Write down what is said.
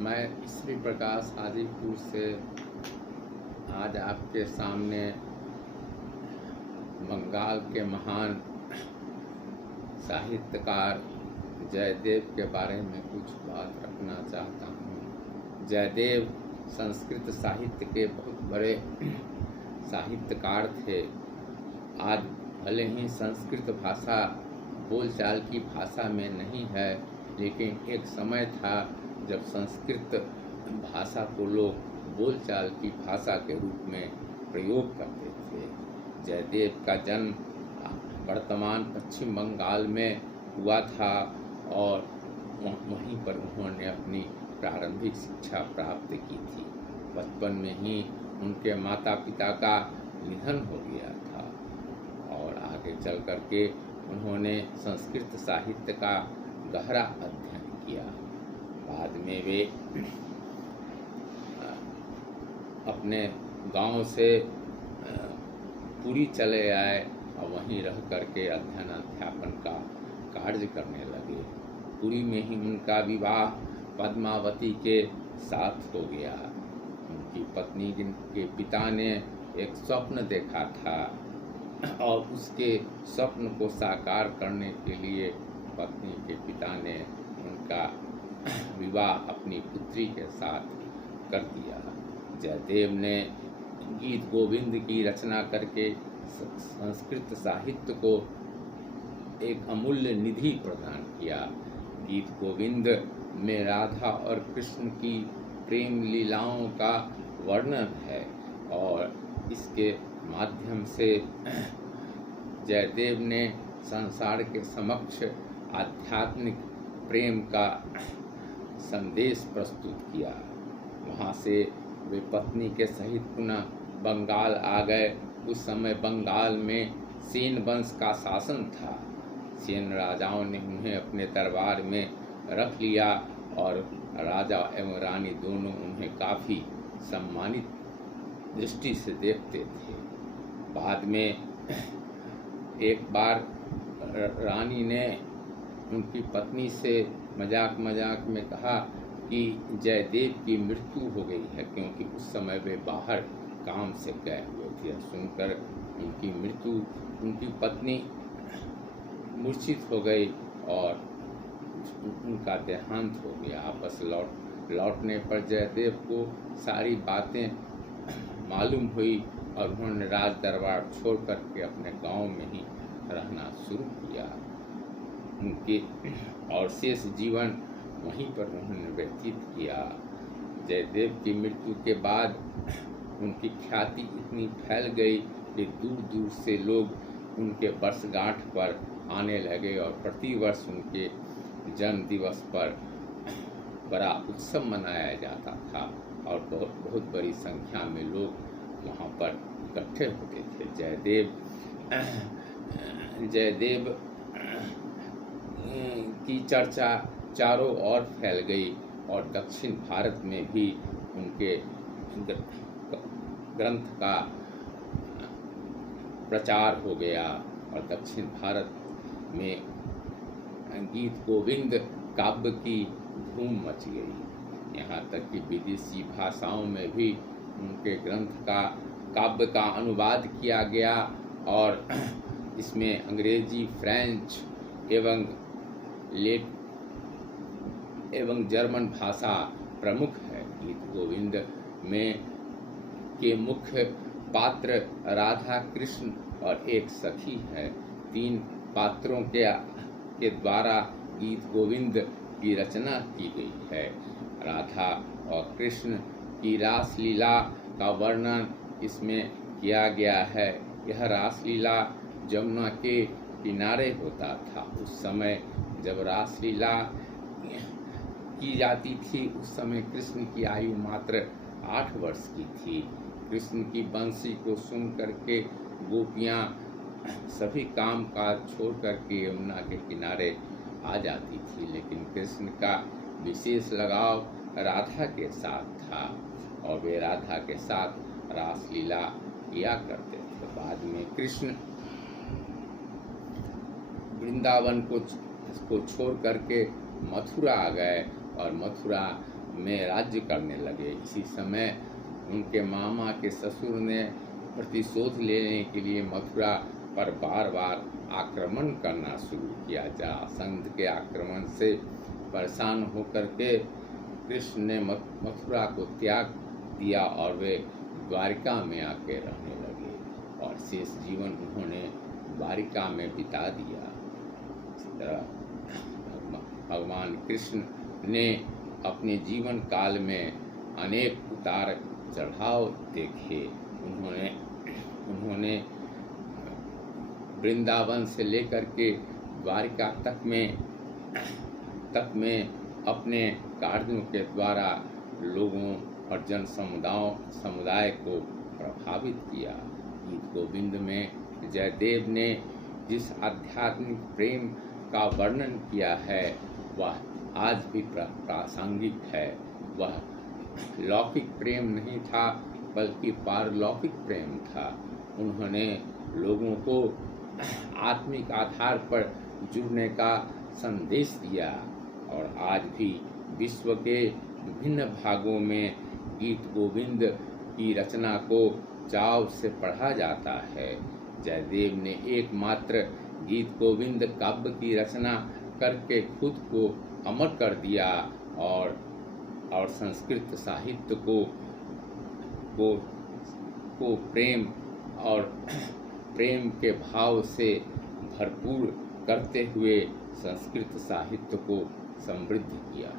मैं श्री प्रकाश हाजीपुर से आज आपके सामने बंगाल के महान साहित्यकार जयदेव के बारे में कुछ बात रखना चाहता हूँ। जयदेव संस्कृत साहित्य के बहुत बड़े साहित्यकार थे। आज भले ही संस्कृत भाषा बोलचाल की भाषा में नहीं है, लेकिन एक समय था जब संस्कृत भाषा को लोग बोलचाल की भाषा के रूप में प्रयोग करते थे। जयदेव का जन्म वर्तमान पश्चिम बंगाल में हुआ था और वहीं पर उन्होंने अपनी प्रारंभिक शिक्षा प्राप्त की थी। बचपन में ही उनके माता पिता का निधन हो गया था और आगे चल करके उन्होंने संस्कृत साहित्य का गहरा अध्ययन किया। बाद में वे अपने गांव से पुरी चले आए और वहीं रह करके अध्ययन अध्यापन का कार्य करने लगे। पुरी में ही उनका विवाह पद्मावती के साथ हो गया। उनकी पत्नी के पिता ने एक स्वप्न देखा था और उसके स्वप्न को साकार करने के लिए पत्नी के पिता ने उनका विवाह अपनी पुत्री के साथ कर दिया। जयदेव ने गीत गोविंद की रचना करके संस्कृत साहित्य को एक अमूल्य निधि प्रदान किया। गीत गोविंद में राधा और कृष्ण की प्रेम लीलाओं का वर्णन है और इसके माध्यम से जयदेव ने संसार के समक्ष आध्यात्मिक प्रेम का संदेश प्रस्तुत किया। वहाँ से वे पत्नी के सहित पुनः बंगाल आ गए। उस समय बंगाल में सेन वंश का शासन था। सेन राजाओं ने उन्हें अपने दरबार में रख लिया और राजा एवं रानी दोनों उन्हें काफ़ी सम्मानित दृष्टि से देखते थे। बाद में एक बार रानी ने उनकी पत्नी से मजाक में कहा कि जयदेव की मृत्यु हो गई है, क्योंकि उस समय वे बाहर काम से गए हुए थे। सुनकर उनकी पत्नी मूर्छित हो गई और उनका देहांत हो गया। वापस लौटने पर जयदेव को सारी बातें मालूम हुई और उन्होंने राज दरबार छोड़ करके अपने गांव में ही रहना शुरू किया। उनके और शेष जीवन वहीं पर उन्होंने व्यतीत किया। जयदेव की मृत्यु के बाद उनकी ख्याति इतनी फैल गई कि दूर दूर से लोग उनके वर्षगांठ पर आने लगे और प्रतिवर्ष उनके जन्म दिवस पर बड़ा उत्सव मनाया जाता था और बहुत बड़ी संख्या में लोग वहाँ पर इकट्ठे होते थे। जयदेव की चर्चा चारों ओर फैल गई और दक्षिण भारत में भी उनके ग्रंथ का प्रचार हो गया और दक्षिण भारत में गीत गोविंद काव्य की धूम मच गई। यहाँ तक कि विदेशी भाषाओं में भी उनके ग्रंथ का काव्य का अनुवाद किया गया और इसमें अंग्रेजी, फ्रेंच एवं जर्मन भाषा प्रमुख है। गीत गोविंद में के मुख्य पात्र राधा, कृष्ण और एक सखी है। 3 पात्रों के द्वारा गीत गोविंद की रचना की गई है। राधा और कृष्ण की रासलीला का वर्णन इसमें किया गया है। यह रासलीला जमुना के किनारे होता था। उस समय जब रासलीला की जाती थी, उस समय कृष्ण की आयु मात्र 8 वर्ष की थी। कृष्ण की बंसी को सुन करके गोपियाँ सभी काम काज छोड़ करके यमुना के किनारे आ जाती थी, लेकिन कृष्ण का विशेष लगाव राधा के साथ था और वे राधा के साथ रासलीला किया करते थे। बाद में कृष्ण वृंदावन को छोड़ करके मथुरा आ गए और मथुरा में राज्य करने लगे। इसी समय उनके मामा के ससुर ने प्रतिशोध लेने के लिए मथुरा पर बार बार आक्रमण करना शुरू किया। जरासंध के आक्रमण से परेशान होकर के कृष्ण ने मथुरा को त्याग दिया और वे द्वारिका में आके रहने लगे और शेष जीवन उन्होंने द्वारिका में बिता दिया। इस तरह भगवान कृष्ण ने अपने जीवन काल में अनेक उतार चढ़ाव देखे। उन्होंने वृंदावन से लेकर के द्वारिका तक में अपने कार्यों के द्वारा लोगों और जन समुदाय को प्रभावित किया। गीत गोविंद में जयदेव ने जिस आध्यात्मिक प्रेम का वर्णन किया है वह आज भी प्रासंगिक है। वह लौकिक प्रेम नहीं था बल्कि पारलौकिक प्रेम था। उन्होंने लोगों को आत्मिक आधार पर जुड़ने का संदेश दिया और आज भी विश्व के विभिन्न भागों में गीत गोविंद की रचना को चाव से पढ़ा जाता है। जयदेव ने एकमात्र गीत गोविंद काव्य की रचना करके खुद को अमर कर दिया और संस्कृत साहित्य को प्रेम के भाव से भरपूर करते हुए संस्कृत साहित्य को समृद्ध किया।